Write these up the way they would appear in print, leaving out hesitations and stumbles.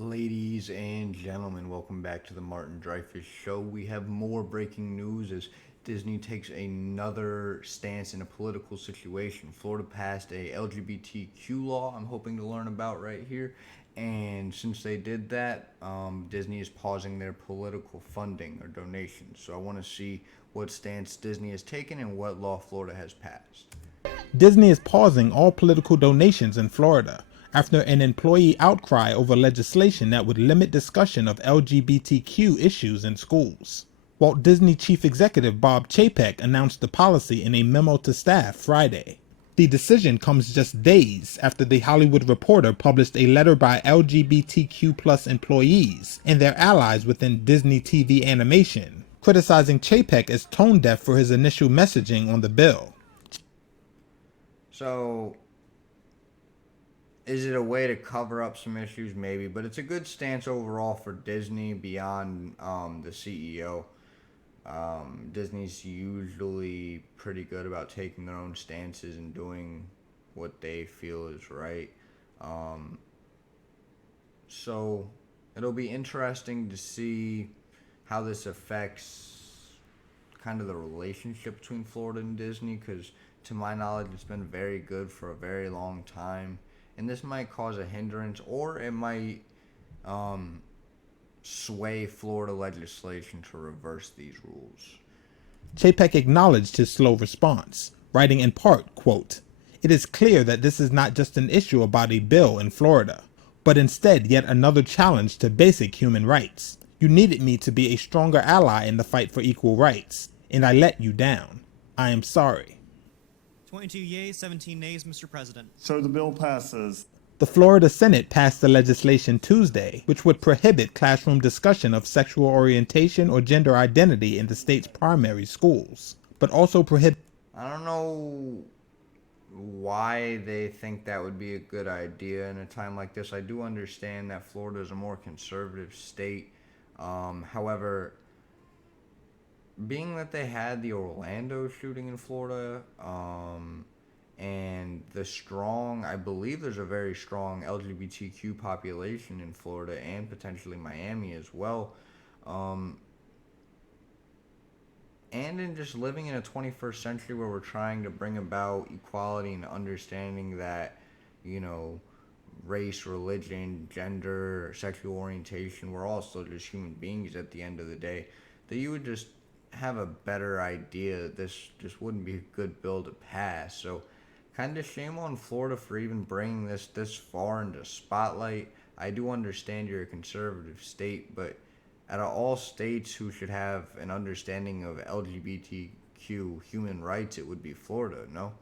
Ladies and gentlemen, welcome back to the Martin Dreyfuss Show. We have more breaking news as Disney takes another stance in a political situation. Florida passed a LGBTQ law I'm hoping to learn about right here. And since they did that, Disney is pausing their political funding or donations. So I want to see what stance Disney has taken and what law Florida has passed. Disney is pausing all political donations in Florida after an employee outcry over legislation that would limit discussion of LGBTQ issues in schools. Walt Disney Chief Executive Bob Chapek announced the policy in a memo to staff Friday. The decision comes just days after The Hollywood Reporter published a letter by LGBTQ+ employees and their allies within Disney TV animation, criticizing Chapek as tone deaf for his initial messaging on the bill. So, is it a way to cover up some issues? Maybe, but it's a good stance overall for Disney beyond the CEO. Disney's usually pretty good about taking their own stances and doing what they feel is right. Um, so, it'll be interesting to see how this affects kind of the relationship between Florida and Disney because, to my knowledge, it's been very good for a very long time. And this might cause a hindrance or it might um, sway Florida legislation to reverse these rules. Chapek acknowledged his slow response, writing in part, quote, "It is clear that this is not just an issue about a bill in Florida, but instead yet another challenge to basic human rights. You needed me to be a stronger ally in the fight for equal rights, and I let you down. I am sorry." 22 yeas, 17 nays, Mr. President. So the bill passes. The Florida Senate passed the legislation Tuesday, which would prohibit classroom discussion of sexual orientation or gender identity in the state's primary schools, but also prohibit. I don't know why they think that would be a good idea in a time like this. I do understand that Florida is a more conservative state. However, being that they had the Orlando shooting in Florida, and I believe there's a very strong LGBTQ population in Florida and potentially Miami as well. Um, and in just living in a 21st century where we're trying to bring about equality and understanding that, you know, race, religion, gender, sexual orientation, we're all still just human beings at the end of the day, that you would just have a better idea that this just wouldn't be a good bill to pass. So, kind of shame on Florida for even bringing this far into spotlight. I do understand you're a conservative state, but out of all states who should have an understanding of LGBTQ human rights, it would be Florida, no?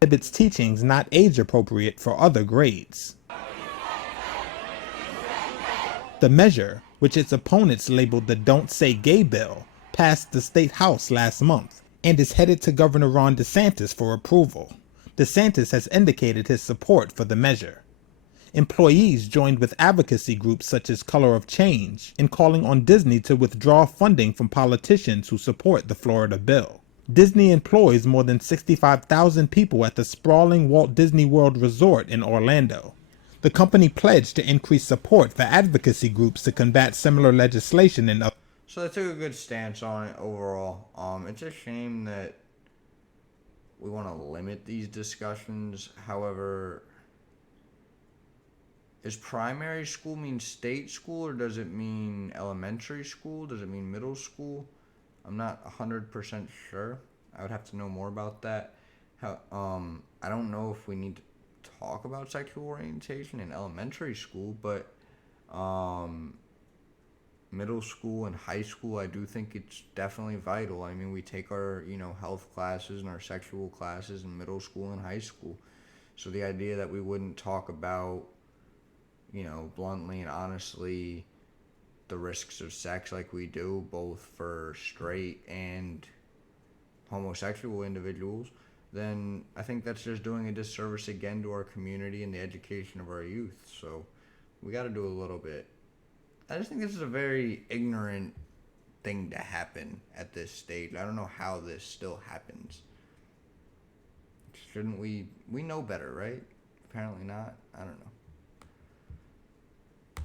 Prohibits teachings not age appropriate for other grades. The measure, which its opponents labeled the Don't Say Gay bill, passed the state house last month and is headed to Governor Ron DeSantis for approval. DeSantis has indicated his support for the measure. Employees joined with advocacy groups such as Color of Change in calling on Disney to withdraw funding from politicians who support the Florida bill. Disney employs more than 65,000 people at the sprawling Walt Disney World Resort in Orlando. The company pledged to increase support for advocacy groups to combat similar legislation in other. So they took a good stance on it overall. It's a shame that we want to limit these discussions. However, does primary school mean state school or does it mean elementary school? Does it mean middle school? I'm not 100% sure. I would have to know more about that. I don't know if we need to talk about sexual orientation in elementary school, but middle school and high school, I do think it's definitely vital. I mean, we take our, health classes and our sexual classes in middle school and high school. So the idea that we wouldn't talk about, bluntly and honestly, the risks of sex like we do, both for straight and homosexual individuals, then I think that's just doing a disservice again to our community and the education of our youth. So we got to do a little bit. I just think this is a very ignorant thing to happen at this stage. I don't know how this still happens. Shouldn't we know better, right? Apparently not. I don't know.